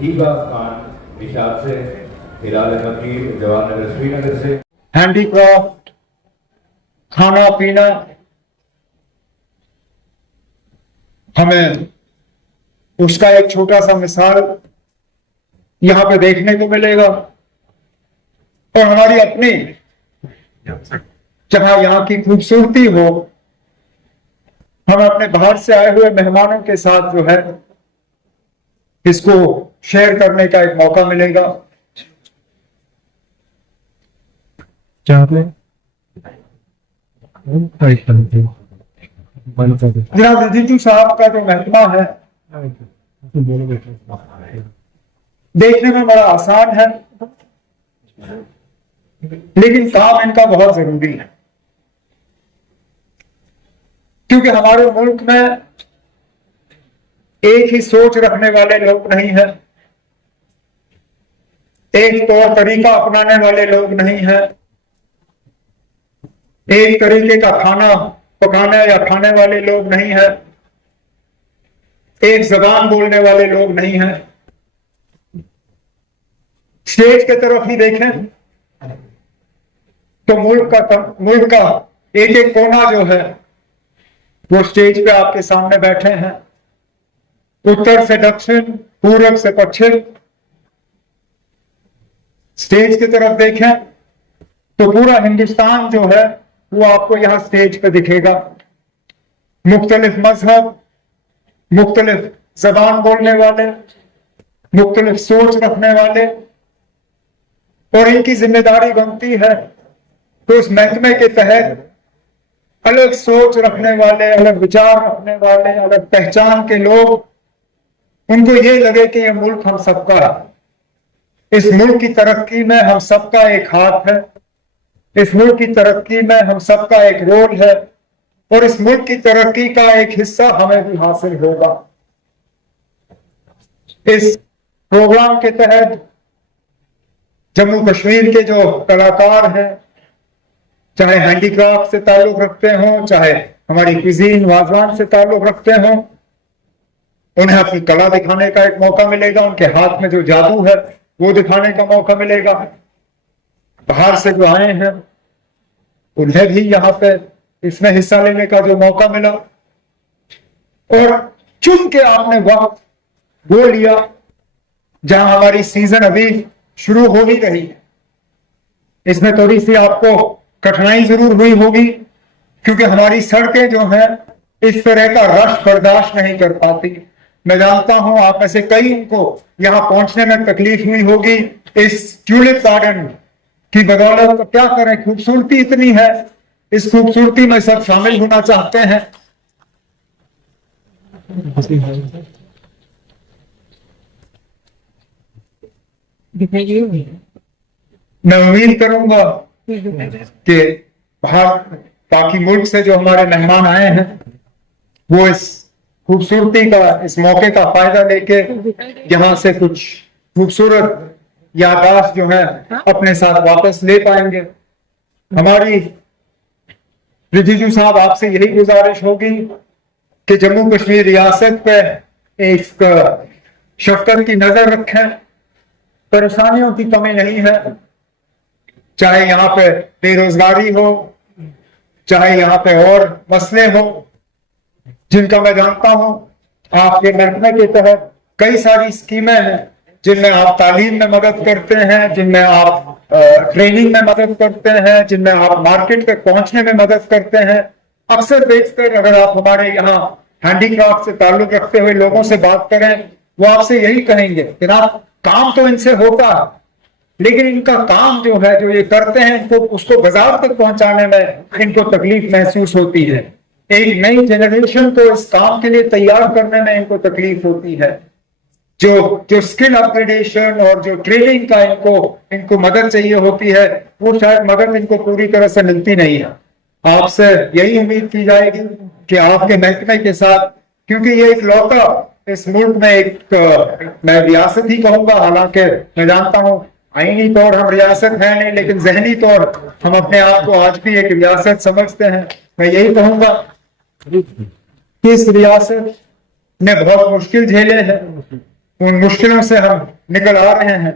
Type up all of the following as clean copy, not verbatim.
ईबा खान निशात से, हिलाल नकीर जवाहरनगर श्रीनगर से। हैंडीक्राफ्ट, खाना पीना, हमें उसका एक छोटा सा मिसाल यहां पे देखने को मिलेगा। और हमारी अपनी जहां यहां की खूबसूरती हो, हम अपने बाहर से आए हुए मेहमानों के साथ जो है इसको शेयर करने का एक मौका मिलेगा। जनाब रिजिजू साहब का जो महकमा है देखने में बड़ा आसान है, लेकिन काम इनका बहुत जरूरी है, क्योंकि हमारे मुल्क में एक ही सोच रखने वाले लोग नहीं है, एक तौर तरीका अपनाने वाले लोग नहीं है, एक तरीके का खाना पकाने या खाने वाले लोग नहीं है, एक जबान बोलने वाले लोग नहीं है। स्टेज की तरफ ही देखें तो मुल्क का एक एक कोना जो है वो स्टेज पे आपके सामने बैठे हैं, उत्तर से दक्षिण, पूरब से पश्चिम। स्टेज की तरफ देखें तो पूरा हिंदुस्तान जो है वो आपको यहां स्टेज पे दिखेगा। मुख्तलिफ मजहब, मुख्तलिफ जबान बोलने वाले, मुख्तलिफ सोच रखने वाले, और इनकी जिम्मेदारी बनती है तो उस महकमे के तहत अलग सोच रखने वाले, अलग विचार रखने वाले, अलग पहचान के लोग, उनको ये लगे कि ये मुल्क हम सबका है, इस मुल्क की तरक्की में हम सबका एक हाथ है, इस मुल्क की तरक्की में हम सबका एक रोल है, और इस मुल्क की तरक्की का एक हिस्सा हमें भी हासिल होगा। इस प्रोग्राम के तहत जम्मू कश्मीर के जो कलाकार हैं, चाहे हैंडीक्राफ्ट से ताल्लुक रखते हों, चाहे हमारी क्विजीन वाजवान से ताल्लुक रखते हों, उन्हें अपनी कला दिखाने का एक मौका मिलेगा, उनके हाथ में जो जादू है वो दिखाने का मौका मिलेगा। बाहर से जो आए हैं उन्हें भी यहाँ पे इसमें हिस्सा लेने का जो मौका मिला, और चुन के आपने वक्त वो लिया जहां हमारी सीजन अभी शुरू हो ही रही है। इसमें थोड़ी सी आपको कठिनाई जरूर हुई होगी, क्योंकि हमारी सड़कें जो हैं इस तरह का रश बर्दाश्त नहीं कर पाती। मैं जानता हूं आप में से कई को यहां पहुंचने में तकलीफ हुई होगी। इस ट्यूलिप गार्डन की बदौलत तो क्या करें, खूबसूरती इतनी है, इस खूबसूरती में सब शामिल होना चाहते हैं। मैं उम्मीद करूंगा कि बाकी मुल्क से जो हमारे मेहमान आए हैं वो इस खूबसूरती का, इस मौके का फायदा लेके यहां से कुछ खूबसूरत याददाश्त जो है अपने साथ वापस ले पाएंगे। हमारी रिजिजू साहब आपसे यही गुजारिश होगी कि जम्मू कश्मीर रियासत पे एक शफकत की नजर रखें। परेशानियों की कमी नहीं है, चाहे यहाँ पे बेरोजगारी हो, चाहे यहाँ पे और मसले हो जिनका मैं जानता हूं। आपके महकमे के तहत कई सारी स्कीमें हैं जिनमें आप तालीम में मदद करते हैं, जिनमें आप ट्रेनिंग में मदद करते हैं, जिनमें आप मार्केट तक पहुंचने में मदद करते हैं। अक्सर बेशतर अगर आप हमारे यहाँ हैंडीक्राफ्ट से ताल्लुक रखते हुए लोगों से बात करें, वो आपसे यही कहेंगे कि ना काम तो इनसे होता है, लेकिन इनका काम जो है, जो ये करते हैं, इनको उसको बाजार तक पहुंचाने में इनको तकलीफ महसूस होती है। एक नई जनरेशन को इस काम के लिए तैयार करने में इनको तकलीफ होती है। जो स्किल अपग्रेडेशन और जो ट्रेनिंग का इनको मदद चाहिए होती है, वो शायद मदद इनको पूरी तरह से मिलती नहीं है। आपसे यही उम्मीद की जाएगी कि आपके महकमे के साथ, क्योंकि ये एक लौटा इस मुल्क में एक मैं रियासत ही कहूंगा, हालांकि मैं जानता हूं आईनी तौर हम रियासत है नहीं, लेकिन जहनी तौर हम अपने आप को आज भी एक रियासत समझते हैं। मैं यही कहूंगा कि इस रियासत ने बहुत मुश्किल झेले हैं, उन मुश्किलों से हम निकल आ रहे हैं।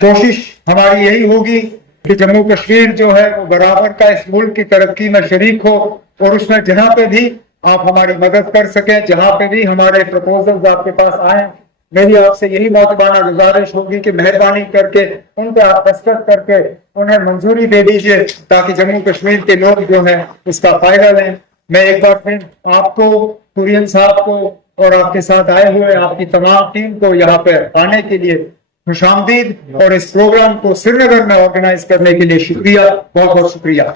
कोशिश हमारी यही होगी कि जम्मू कश्मीर जो है वो बराबर का इस मुल्क की तरक्की में शरीक हो, और उसमें जहां पे भी आप हमारी मदद कर सकें, जहां पे भी हमारे प्रपोजल्स आपके पास आए, मेरी आपसे यही मोहतबाना गुजारिश होगी कि मेहरबानी करके उन पे आप दस्तखत करके उन्हें मंजूरी दे दीजिए, ताकि जम्मू कश्मीर के लोग जो है इसका फायदा लें। मैं एक बार फिर आपको, कुरियन साहब को और आपके साथ आए हुए आपकी तमाम टीम को यहाँ पे आने के लिए खुशामदीद और इस प्रोग्राम को श्रीनगर में ऑर्गेनाइज करने के लिए शुक्रिया, बहुत बहुत शुक्रिया।